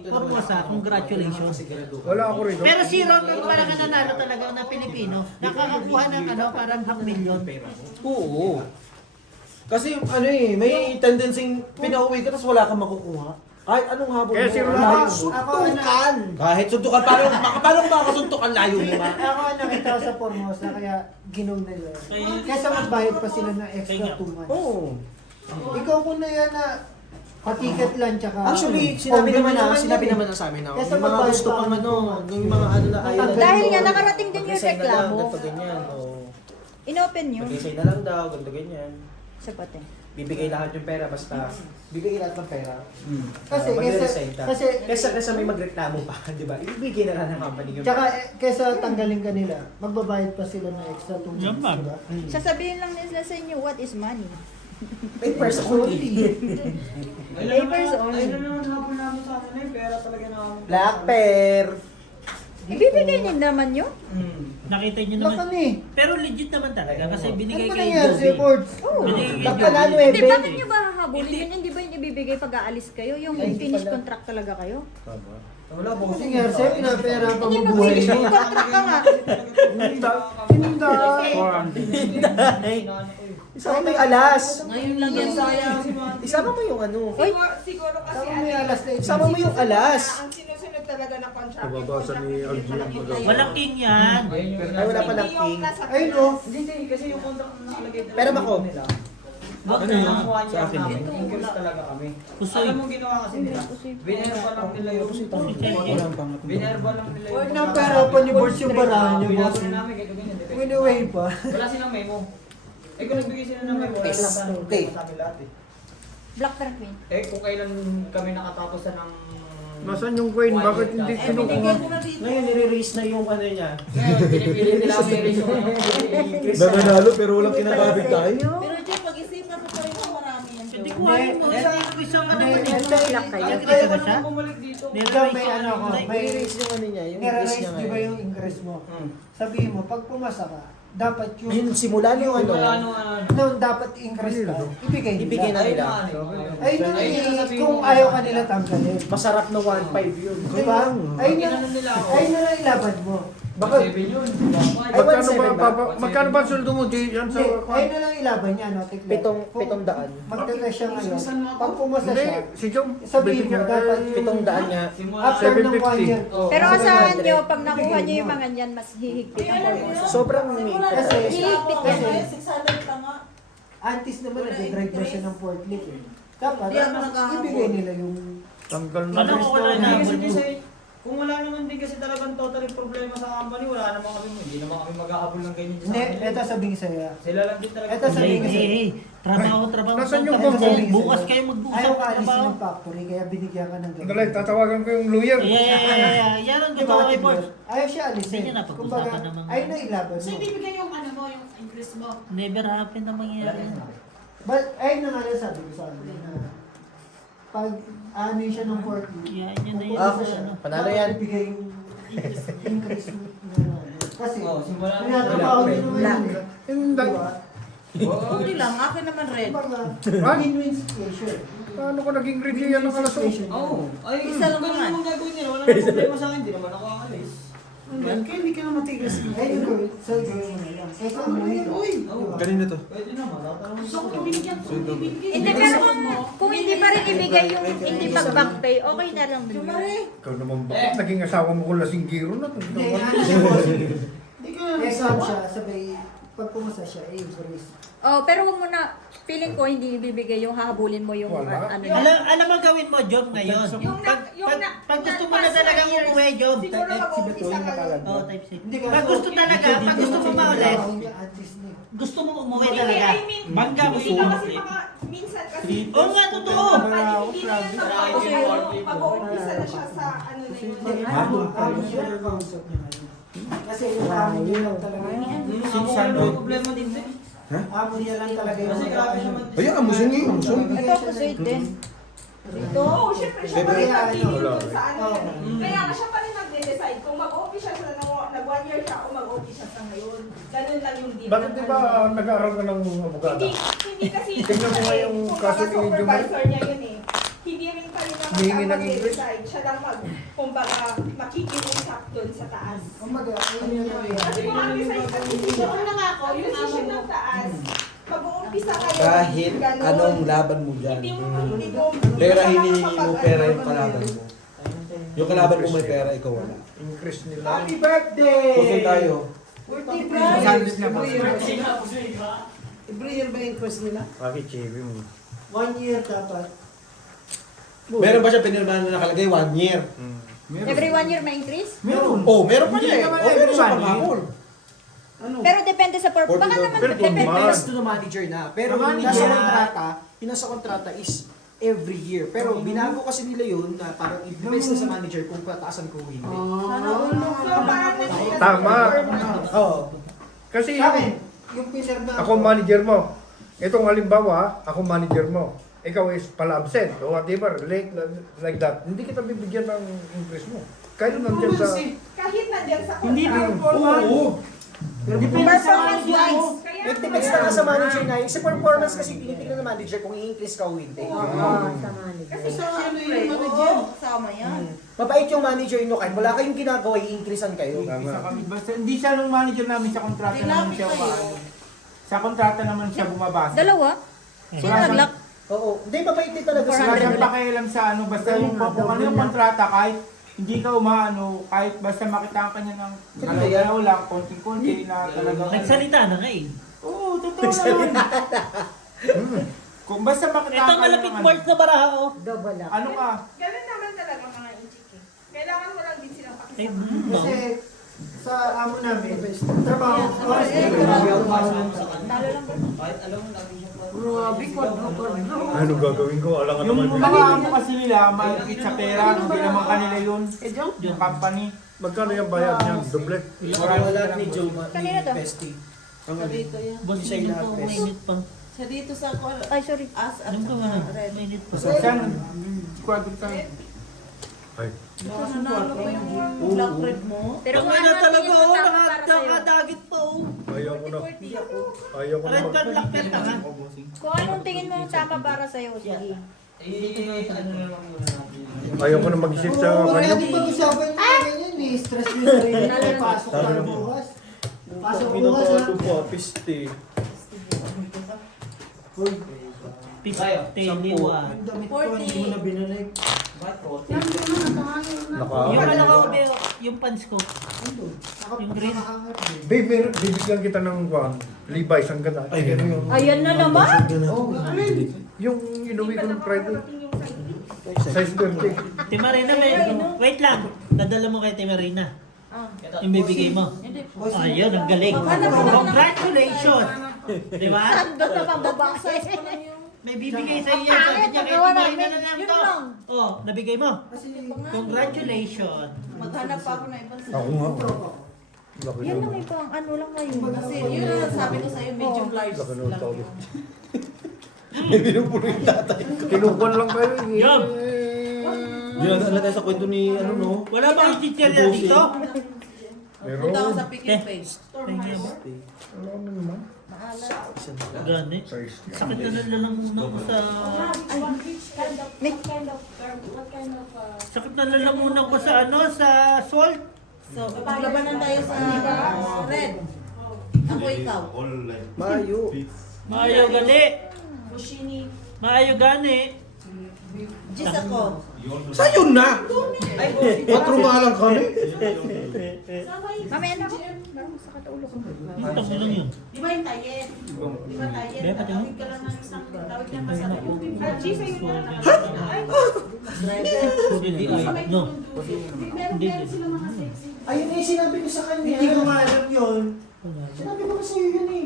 Formosa, congratulations. Wala ko rin. Pero si Ron Ron parang ang nanalo talaga na Pilipino, nakakakuha ng parang $500,000. Oo. Kasi may tendency pinauwi ka tapos wala kang makukuha. Kahit anong habol Kaya mo. si Ron- layo. Ako, Kahit suntukan, paano ko makakasuntukan layo mo nga? ako nakita ko sa Formosa, kaya ginom nila. Kesa magbayad pa sila ng extra 2 months. Oo. Ikaw ko na yan na patiket lang, tsaka... Actually, sinabi naman yan. na sa amin na Kesa yung mga magbayad gusto pa pang kami. yung mga na ayaw. Dahil nga nakarating din yung reklamo. Ganito ganyan. Inopen nyo. Mag-isay na lang daw, ganito ganyan. Sapat eh. Bibigay lahat yung pera basta bibigay lahat ng pera. Kasi, Mag-resign ka. kasi, Kesa may magreklamo pa, di ba? Ibigay na lang ng company yung tsaka kesa tanggalin ka nila, magbabayad pa sila ng extra 2 months, Yan ba? diba? Sasabihin lang nila sa inyo, what is money? papers only. Papers only. Ayun na naman hapon namin sa amin eh. Pera talaga namin. Black pair. Ibibigay din naman yun. Nakita nyo Baka naman. ni. Pero legit naman talaga kasi Ano binigay ba kay nangyari sa Joby. boards? Oo. Binigay kay Baka na, Joby. Hindi, bakit nyo ba hahabulin yun? Hindi ba yun ibibigay pag aalis kayo? Yung finish contract talaga kayo? Wala po. Ano nangyari sa'yo? Pinapera pa Hindi, mo buhay mag-finish mo. contract ka nga. Isama mo yung alas. Ngayon lang yan sayang. Isama mo yung ano. Uy, siguro kasi Saan mo may alas na Isama mo yung alas. ang sinusunod talaga na contract. Nababasa ni Algie ang magawa. Walang king yan. Ay, wala pa ng king. Ayun o. Hindi, kasi yung contract na nakalagay talaga Pero Mako, nila. Wag Ano na. yun? Ang one Sa year akin namin, yun. increase talaga kami. Pusoy. Alam mo ginawa kasi nila? Binerba lang nila yung... walang pangat. Binerba lang nila Huwag na pera pa ni boards yung barahan niyo, boss. Binabayaran namin, ganito ganyan. Winaway pa. Wala silang memo. Eh kung nagbigay sila ng memo, wala lang sa amin lahat eh. Black Frank Queen. Eh kung kailan kami nakatapos na ng... Nasaan yung coin? Bakit hindi kinukuha? Binigay ko na dito. Ngayon, nire-raise na yung ano niya. Ngayon, pinipili nila ang raise yung increase. Nananalo pero walang kinakabit tayo. Pero Jay, pag-isipan mo pa rin kung marami yan. Hindi ko alam mo. Hindi ko ano man yun. Black kayo. Nagkita ba siya? Bumalik dito. Ikaw may ano ako, may Nire-raise yung ano niya, yung increase nire-raise niya di ba ngayon. yung increase mo? Sabihin mo, pag pumasa ka, dapat Ayun, yung simula na yung ano. Wala nung ano. noon dapat i-increase ka, ibigay nila. Ibigay na nila. Ayun na kung ayaw ka nila tanggalin. Masarap na 1.5 yun. Di ba? Ayun na, Inano nila ako. ayun na lang ilaban mo. Bakit? 7 yun. Magkano 1.7 ba, ba? magkano ba sweldo mo, Jay? Yan sa... Hindi, ayun na lang ilaban niya, no? Tikla. Pitong daan. Magtala siya ngayon. Pag pumasa Hindi, siya, si Jom. sabihin mo, dapat 700 nga. after ng 1 year. Pero asahan nyo, pag nakuha nyo yung mga yan, mas hihigpit ang bonus. Sobrang may Kasi, Hihigpit Kasi kasi. 600 pa nga. antis naman nag-drive na siya ng forklift eh. Dapat, Hindi ako naghahabol. ibigay nila yung Tanggal na. Ano kung wala na? Kung wala naman din kasi talagang totally problema sa company, wala naman kami, hindi naman kami mag-aabol ng ganyan sa Hindi, kanila. eto sabihin sa'yo. Sila lang din talaga. Eto sabihin ko sa'yo. Trabaho. Nasaan yung Trabaho. bangko? Bukas kayo mag-uusap Ayaw ng ka alisin trabaho. ng factory, kaya binigyan ka ng ganun. Sandali, tatawagan ko yung lawyer. Yan ang Diba, totoo report. ayaw siya alisin. Hindi niya napag-usapan naman. Ayaw na ilaban So, mo. ibibigay yung ano mo, yung increase mo. Never happen na Wala mangyari. na. But, ayun na nga yung sabi ko sa amin na pag ano siya ng 40, Yan yun na yun. Ah, Ano. panalo yan. Ibigay yung increase mo. Kasi, Oo, simula na. tinatrabaho niyo naman Wala. yun. Hindi. Diba? Okay lang, akin naman red. Kumbaga, win-win situation. Paano ko naging review yan ng alas 8? Oo. Ay, Isa lang ganun naman. naman gagawin nila. Wala namang problema sa akin, hindi naman ako aalis. Kaya hindi ka na matigas. Ayun yung gawin. So, gawin mo na lang. Kaysa umuwi. Oo. Kanina to. Pwede naman, tatanong Gusto ko ibinigyan ko. Ibinigyan Hindi, pero kung hindi pa rin ibigay yung hindi pag-back pay, okay na lang. Ikaw naman bakit naging asawa mo ko lasing giro na to? Hindi, ano siya boss. Hindi ka na exam siya, sabay, pag pumasa siya, increase. Oh, pero huwag mo na, feeling ko hindi ibibigay yung hahabulin mo yung Wala. ano. Alam mo gawin mo, Job, ngayon. Pag gusto mo na talaga umuwi, Job. Siguro mag-uumpisa ka lang. Oh, type C. Hindi Pag gusto talaga, pag gusto mo maulit, Disney. gusto mo umuwi Hindi, talaga. I mean, Bangga mo hindi ka kasi umuwi. minsan kasi. Oo nga, totoo. Hindi na yan mag-uumpisa na siya sa ano na yun. Ano siya, kausap niya ngayon. Kasi yung amo niya lang talaga yun. Wala problema din din. Amo niya lang talaga yun. Kasi grabe naman. Ay, amusin niyo yung son. Ito, kusuit din. Oo, syempre siya pa rin nagpili Wala. dun sa ano yan. Kaya nga siya pa rin nagde-decide kung mag-OP siya sa nag-1 year siya o mag-OP siya sa ngayon. Ganun lang yung deal. Bakit di ba nag-aaral ka ng abogado? Hindi kasi Tingnan mo nga yung kaso ni Jumar. supervisor niya yun eh. Hindi rin pa rin naman Humingi siya ng mag-decide. Siya lang kumbaga, makikiusap dun sa taas. Kumbaga, ayun yung nangyayari. Kasi kung ang decision na nga ako, yung decision ng taas, mag-uumpisa kayo. Kahit ganun. anong laban mo dyan. Hindi mo Pera ka hinihingi mo, makakapag- pera yung kalaban mo. Yung kalaban mo may pera, ikaw wala. Increase nila. Happy birthday! Pusin tayo. Sandwich na ba? Every year ba yung increase nila? Bakit chibi mo? 1 year dapat. Meron ba siya pinirmahan na nakalagay 1 year? Every 1 year may increase? Meron. Oh, meron pa Hindi niya eh. naman Oh, meron siya every 1 year. pangakol. Pero depende sa purpose. Baka naman Pero depende. mas- to the manager na. Pero Sa yung manager. nasa kontrata, yung nasa kontrata is every year. Pero binago kasi nila yun na parang i-base na sa manager kung pataasan ko o hindi. So, parang Tama. Oo. Kasi Sa akin, yung pinirma ako manager mo. Itong halimbawa, ako manager mo. Ikaw is pala absent o whatever, like that. Hindi kita bibigyan ng increase mo. Kahit nandiyan sa... kahit nandiyan sa Hindi contract. performance. Oo. Pero depende sa Performance manager mo. wise. Kaya It depends na nga sa manager na. Yung sa performance kasi tinitingnan ng manager kung i-increase ka o hindi. kasi sa ano yung manager. Kasama yan. Mabait yung manager nyo kahit wala kayong ginagawa, i-increasean kayo. Isa kami. Basta hindi siya nung manager namin sa kontrata naman siya umaano. Sa kontrata naman siya bumabasa. Dalawa? Sino nag-lock? Oo. Hindi, mabait din talaga Wala sila. siyang pakialam sa ano, basta yung kung ano yung kontrata, kahit hindi ka umaano, kahit basta makita ka niya ng galaw lang, konting-konti na talagang... Nagsalita na nga eh. Oo, totoo naman. Kung basta makita Ito ka malapit ng March na baraha oh. ano ka, ganun naman talaga mga inchik eh. Kailangan mo lang din silang Eh, pakisama. Kasi sa amo namin, trabaho, oras Kahit alam mo, lagi siya pa. Ano gagawin ko? Alam yung mga amo kasi nila, malapit sa pera, hindi naman kanila yun. Yung company. Magkano yung bayad niya? Doble? Wala ni Joe, Kanina to? Bestie. Sa dito yan. Boss, Siya yung ko, nag-press. mainit pa. Sa dito sa Ay, sorry. as at Alam ko nga, red. mainit pa. Saan? Squadron ka. Ay. Baka nanalo pa yung black red mo. Pero Ang kung ina ano talaga tingin oh, mo tama para sa'yo. nakadagit pa oh. Ayaw ko na. Ayaw ko na Red card black card na nga. Kung anong tingin mo tama para sa'yo, sige. Eh, ano na lang muna natin. Ayaw ko na mag-isip sa Kaya kanya. di pag-usapan nyo na ganyan eh. Stress nyo sarili. Pasok ka bukas. Pasok bukas ha. Piste. Uy, 51. ang damit ko, hindi mo na binalik. Bakit po? Yung ano ko, yung pants ko. Yung green. Babe, bibigyan kita ng Levi's ang ganda. Ay, ano yun? Ayan na naman. Oh, Yung inuwi ko ng Friday. Size 30. Timarina, wait lang. Nadala mo kay Timarina. Yung bibigay mo. Ayun, ang galing. Congratulations! Di ba? Saan doon na mababasa? May bibigay sa iyo. Sabi niya kay Timarina na lang to. Oh, nabigay mo. Congratulations. Maghanap pa ako na ibang Ako nga. Laki Yan lang naman. ito ang ano lang ngayon. Kasi yun ang sabi ko sa'yo, medium large Laki naman lang. tao. May binupulo yung tatay ko. Kinukuhan lang kayo. Yum! Diyan, ano tayo sa kwento ni, ano no? Wala ba yung teacher na dito? Meron. Punta ako sa pick and page. Tingnan mo. Wala na naman. Gani. Size. Sakit na lalamunan ko sa... Sakit na lalamunan ko sa ano, sa salt. So, paglabanan tayo sa red. Ako ikaw. Mayo. Maayo gali. Maayo gani. Gis ako. Sa'yo na! Patro nga lang kami. Mamaya na ako. Sa kataulo ko. Tapos lang yun. Di ba yung tayen? Di ba tayen? Kaya pati mo? Tawid ka lang ng isang tawid ka sa G sa'yo na lang. Hindi ay, no. Meron sila mga sexy. Ayun eh, sinabi ko sa kanya. Hindi ko nga alam yun. Sinabi ko sa iyo yun eh.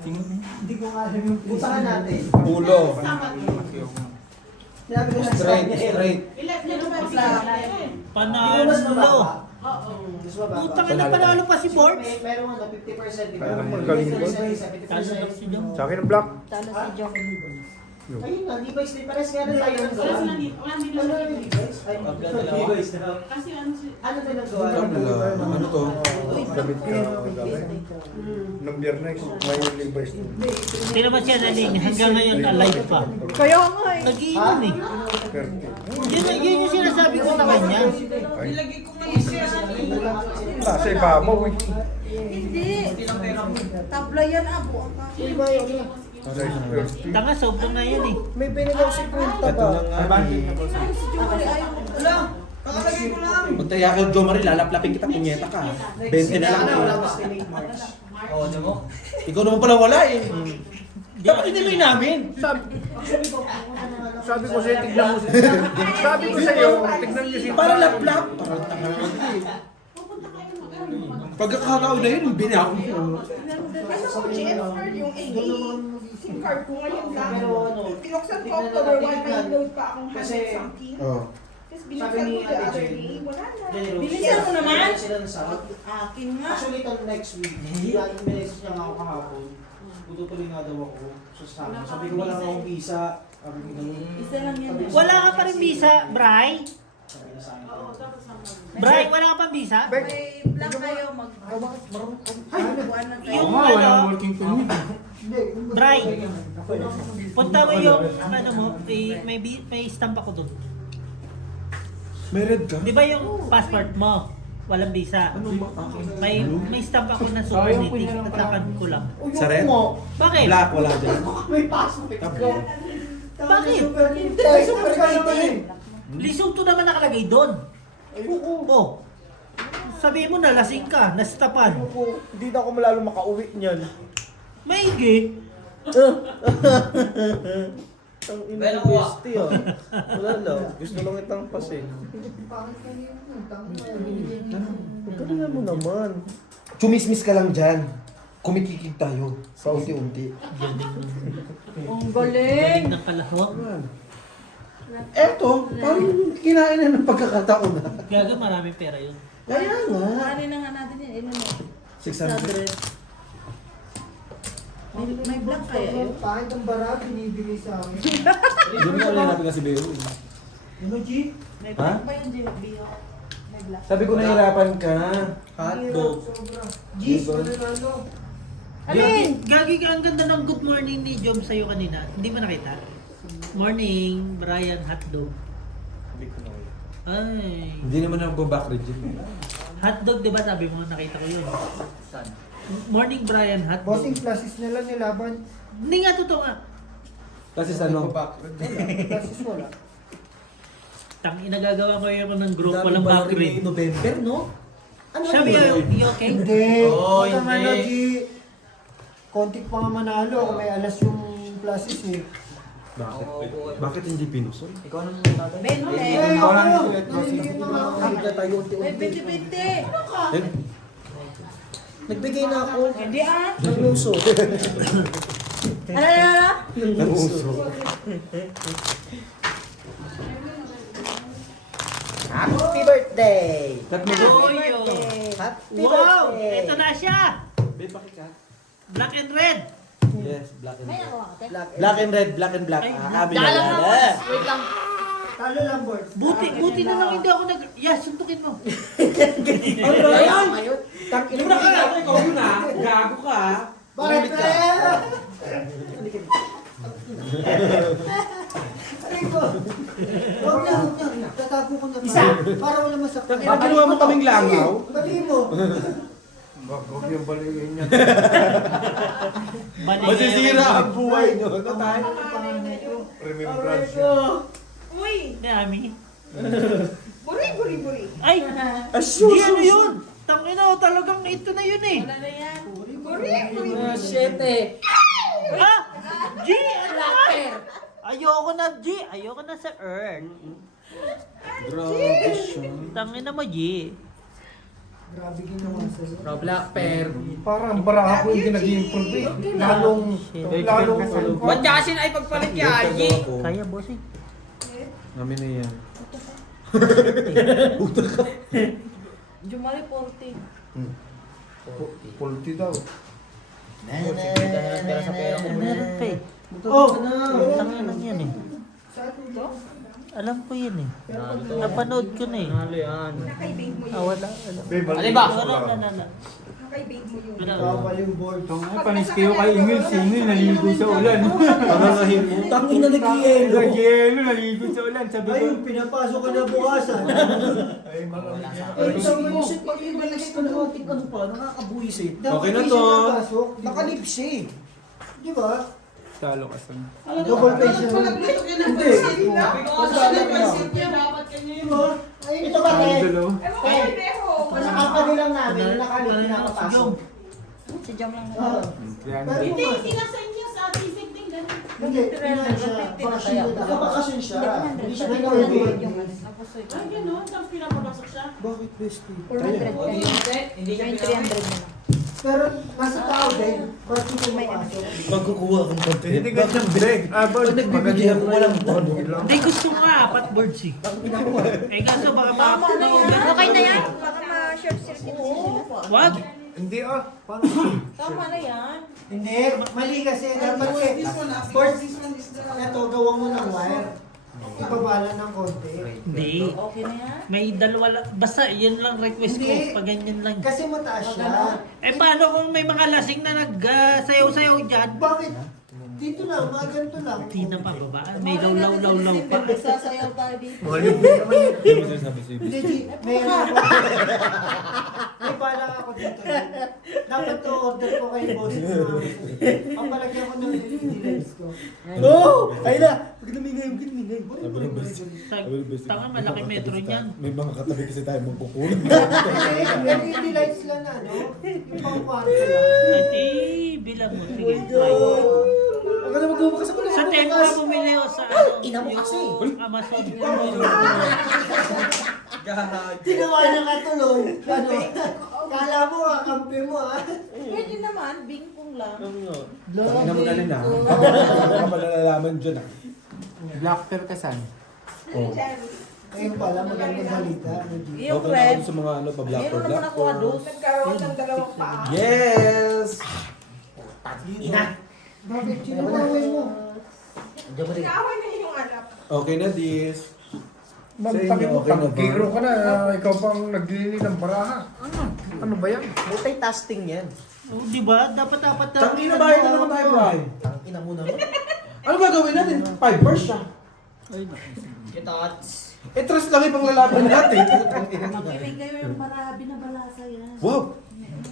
Hindi ko nga alam yung Puntahan natin. Ulo. Sinabi ko sa Straight, kanya. straight. Panalo. Mas mababa. Putang ina, panalo pa si Forbes. Meron ano, 50%. Kaya naman galing ko. Talo lang si Jong. Sa akin ang black. Talo si Jong. Ayun nga, Levi's din. Pares nga na tayo ng gawa. Ano yung Levi's? Ay, Levi's na. Ano din ang gawa? Ano to? Gamit ka. Gamit. Nung biyernes, may Levi's doon. Hindi naman siya naling hanggang ngayon alive pa. Kaya nga eh. Nag-iinom eh. 30. Yun yung sinasabi ko na kanya. Sa ibabaw eh. Hindi. Tabla yan, abo. Size 30. Tanga, sobrang na yan eh. May binigaw si Quinta Ito ba? na nga. Si Jumari ayaw. Magtaya kayo, Jo Marie, lalaplapin kita, punyeta ka. 20 na lang. Oo, ano mo? Ikaw naman pala wala eh. Dapat hindi mo namin. Sabi ko sa'yo, tignan mo siya. Sabi ko sa'yo, tignan niyo siya. Para laplap. Parang tanga lang eh. Pagkakakaw na yun, binako mo. Ano ko, GFR yung AA. SIM card ko ngayon lang. Pinuksan ko October 1, may load pa akong 100 something. Oh. Tapos binuksan ko the other day, wala na. Bilisan mo naman. Sila ng South. Akin nga. Actually, ito next week. Yung message niya nga ako kahapon. Tutuloy nga daw ako sa summer. Sabi ko wala akong visa. Sabi ko ganun. Isa lang yan. Wala ka pa rin visa, Bray? Sabi niya sa akin. Bray, wala ka pa visa? May black kayo mag... buwan na tayo. Yung ano, working permit. Bray, punta mo yung ano mo, may stamp ako doon. May red ka? Di ba yung passport mo? Walang visa. May stamp ako na super nitty at lakad ko lang. Sa red? Bakit? Black, wala dyan. May passport ko. Bakit? Hindi, super ka naman. Lesotho naman nakalagay doon. Oh. Sabihin mo na, lasing ka, nastapan. Hindi na ako malalo makauwi niyan. Maigi. Ang Well, ako, bestie ah. Wala lang. Gusto lang itang pas eh. Pagkalingan mo naman. Chumismis ka lang dyan. Kumikikig tayo. Paunti-unti. Ang galing. Ng kalahok. Eto, parang kinain na ng pagkakataon na. Gaga, maraming pera yun. Kaya nga. Ano na nga natin yan? Ilan na? 600. May black kaya yun? Kahit ang bara, binibigay sa akin. Hindi mo wala natin kasi Beo. Ano, G? May Ha? black ba yung Bio? May black. Sabi ko nahirapan ka. Hotdog. Sobra. G, panalo. Alin? Gagi ka, ang ganda ng good morning ni Jom sa'yo kanina. Hindi mo nakita? Morning, Brian Hotdog. Ay. Hindi naman ako backread yun. Hotdog, di ba sabi mo? Nakita ko yun. Morning, Brian Hotdog. Bossing classes nila nilaban. Hindi nga, totoo nga. Kasi sa ano? Classes wala. Tang inagagawa ko yun ng group, walang background. November, no? Ano Sabi you okay? Hindi. Oo, Huwag kang hindi. ano, G. Konti pa nga manalo kung may alas yung classes eh. Bakit? Bakit hindi pinusol? Ikaw naman yung tatay. 20. Ikaw lang yung May 20-20. Eh, Nagbigay na ako. Hindi ah. Ng luso. Ano? Naguso. Happy birthday! Doyo. Happy Wow! birthday! Ito na siya! Babe, bakit ka? Black and red. Yes, black and May red. nakuha ka, te? Black and red, black and black. Ay, Amin dala na lang yan. ako. Eh. Wait lang. Talo lang, board. Buti na lang hindi ako Yes, suntukin mo. Ngayon, Hindi mo na kaya ako, ikaw yun ah. Gago ka ah. Bakit Ulit ka. Aray ko. Huwag na. Tatago ko na. Isa. Para wala masaktan. Bakit ginawa mo kaming langaw? Bali mo. Huwag yung balikin niya. Masisira ang buhay nyo. Ano tayo? Remembrance niya. Uy! Nami. Buri. Ay! Di ano yun? Tangina, talagang ito na yun eh. Wala na yan. Buri. shit eh. Ah! G! Ano ka? Ayoko na, G. Ayoko na sa Earth. Grabe siya. Tangina mo, G. Grabe ginawa sa'yo. Black pear. Parang baraha ko yung nag-improve eh. Lalong, Ba't kasi na ipagpalit kay Algie? Kaya, bossing. Namin na yan. Jumari 40. Pulti daw. Pera sa pera ko. Meron pa eh. Oh! Tangina lang yan eh. Alam ko yan eh. Napanood ko na eh. Ano yan? Nakaibig mo yun. Wala. Babe, Alin ba? Wala. Nakaibig mo yun. Kawal yung board. Panis kayo kay Ingil. Si Ingil naligo sa ulan. Pangangahin mo. Tangin na nag-ielo. Nag-yelo, naligo sa ulan. Sabi ko, Ayun, pinapasok ka na bukasan. Ay, malamig yan. Ay, isang minsan pag i-relax ka na konting ano pa, nakakabuhis eh. Okay na to. Nakalib siya eh. Di ba? talo ka sa... Double face yun. Hindi. Di ba? Ay, ito ba, Ay, Ted? dalaw. Sa company lang namin, nakalib pinakapasok. Si Jom lang. Hindi lang sa inyo, sa basic din ganun. Hindi, pinaan siya. Bakasyon siya. Nakabakasyon siya. Hindi siya nag-away. Ay, gano'n. Tapos pinapabasok siya. Bakit, bestie? 400 ka. Hindi niya May 300 na lang. Pero nasa tao din, ba't hindi mo pasok? Magkukuha akong content. Hindi ka siyang break. Pag nagbibigyan mo walang bono. Hindi, gusto ko nga, apat birds eh. Eh kaso baka Okay na yan? Baka ma-short circuit sila. Wag! Hindi paano? Tama na yan. Hindi, mali kasi. Dapat eh, sports, ito, gawa mo ng wire. Ibabala ng konti. Hindi. Okay na yan. May dalawa lang. Basta yan lang request ko. Hindi. Pag ganyan lang. Kasi mataas siya. Eh paano kung may mga lasing na nagsayaw-sayaw dyan? Bakit? Dito lang, mga ganito lang. Di na pa babaan. May law-law-law pa. Sasayaw tayo dito. Mahal naman yun. Hindi mo sinasabi sa'yo. Hindi, G, may ano ako. May balak ako dito. Dapat to order ko kay boss. Papalagyan ko ng LED lights ko. Oo! Ay na! Huwag namingay, huwag namingay. Tanga, malaki metro niyan. May mga katabi kasi tayo magkukulang. LED lights lang na, no? Yung pang kwarto lang. Ay, di, bilang mo. Sige, try. Ang ganda magbubukas ako na. Sa Tecma bumili o sa ano, Ina mo kasi. yung Amazon. Tinawa na nga tuloy. Ano? Kala mo kampi mo Pwede naman, bingkong lang. Tingnan mo na rin ah. Ano malalaman dyan ah. Black pear ka saan? Oh. Ngayon pala, magandang balita. Yung Okay na red, ako sa mga ano, pa-black meron or naman black ako or... dos. Nagkaroon ng dalawang paa. Yes! Ina! Bakit? Sinawawin mo? Diyan mo rin. Kaaway na yung anak. Okay na this. Magtakip mo, Okay na ba? tangkiro ka na. Ikaw pang naglili ng baraha. Ano ba yan? Multitasking yan. Oh, di ba? Dapat Tangi na bahay na naman tayo, Brian. Tangina mo naman. Ano gagawin natin? 5 verse siya. Kita-ats. Eh, trust lang ipang lalaban natin. Makinig kayo yung marabi na balasa yan. Wow!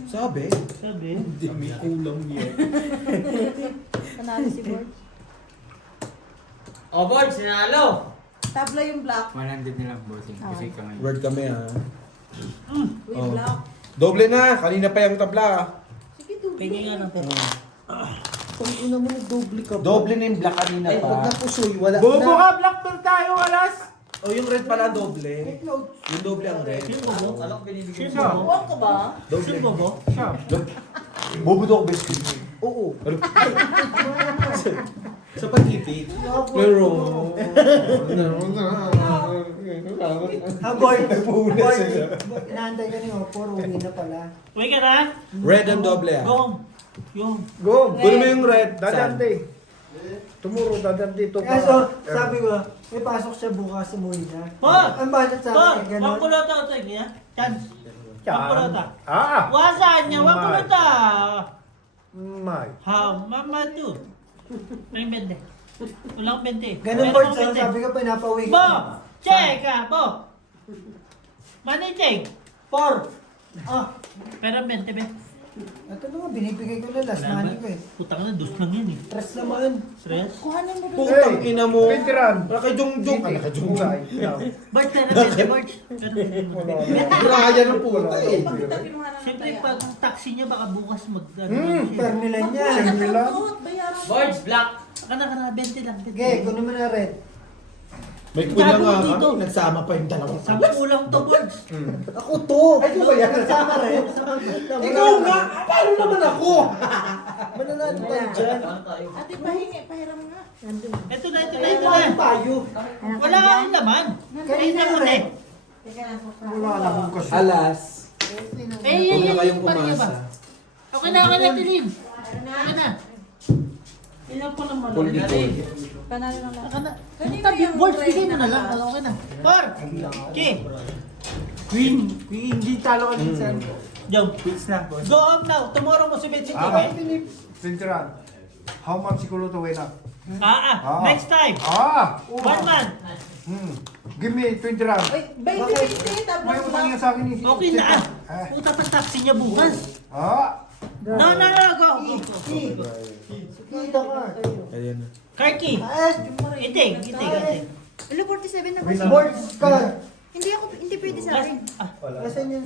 Sabi? Sabi. Hindi, may kulang yan. Panalo si Board. O, board, sinalo. Tabla yung black. 100 na lang, bossing. Kasi ka ngayon. Word kami ah. With Oh. black. Doble na! Kanina pa yung tabla ah. Sige, tuloy. Pwede nga ng pera. Pag una mo nag-doble ka. Doble na yung black kanina Ay, pa. wag na pusoy. Wala Bobo na. ka, black belt tayo, alas! Oh, yung red pala doble. Yung doble ang red. Sino bobo? Alam ko binibigyan Siya. Huwag ka ba? Sino bobo? Siya. Bobo daw ako best Oo. Sa pag-ibig. Pero... Boy, inaantay ka niyo, puro uwi na pala. Uwi ka na? Red and doble ah. Gong. Yung. Go! Kunin mo yung red. Dadante. Tomorrow, dadante ito. Kaya so, sabi ko, may pasok siya bukas, umuwi na. Pa! Ang budget sa Pa! akin, gano'n. Makulota ko tayo niya. Chance. Makulota. Ah! Wasaan niya, makulota. May. Ha, mama tu. May bende. Walang bende. Ganun board, so, sabi ko, pinapauwi Bo! Check ka, Bo! Money check. 4. Ah, Pero bente, be. ito naman, binibigay ko na last money ko eh. Putang na, dos lang yan eh. Stress naman. Stress. Kuhanin mo doon. Putang ina mo. Veteran. Wala kay Jong-Jong. Ano ka Jong-Jong? Bart, pero bente, Bart. Pero bente. Braya ng puta eh. Pag kita kinuha na ng Siyempre, kaya. pag taxi niya, baka bukas mag... Permilan niya. Milan. Bayaran mo. Boards, black. Kana, 20 lang. 20. Okay, kunin mo na red. May kulang Gago nga dito. kami. Nagsama pa yung dalawang Sabi kulang to, Bards. Ako to! Ay, di ba yan? Kasama rin. Ikaw nga! Paano naman ako? Mananalo tayo dyan. Ano tayo? Ate, pahiram nga. Nandun. Ito na. Paano tayo? Wala kang laman. Ay, Kanina naman eh. red. Teka lang po. Wala na akong kasi. Alas. Eh, Huwag na kayong pariya ba? umasa. Okay na, Tilin. Okay na. Ilan pa naman. Pulgi-pulgi. Panalo na lang. Okay na. Kanina Tabi, yung Bards, red bigay mo na na lang. lang. Okay na. Par! Okay. Queen. Queen, hindi talo ka din sa Jump. Quits na, boss. Go up now. Tomorrow mo si Betsy. Ah. Okay? Veteran. How much siguro to win up? Ah. Next time. Ah! 1 month. Give me 20 rand. Uy, 20-20, tapos May utang lang. niya sa akin. Okay na. Puta pa taxi niya bukas. Ah! No, go. Kita ka. Ayan na. Karki. Iting. Wala, 47 na ba? Win na. Boards ka. Hindi pwede sa akin. Ah. Kasi yun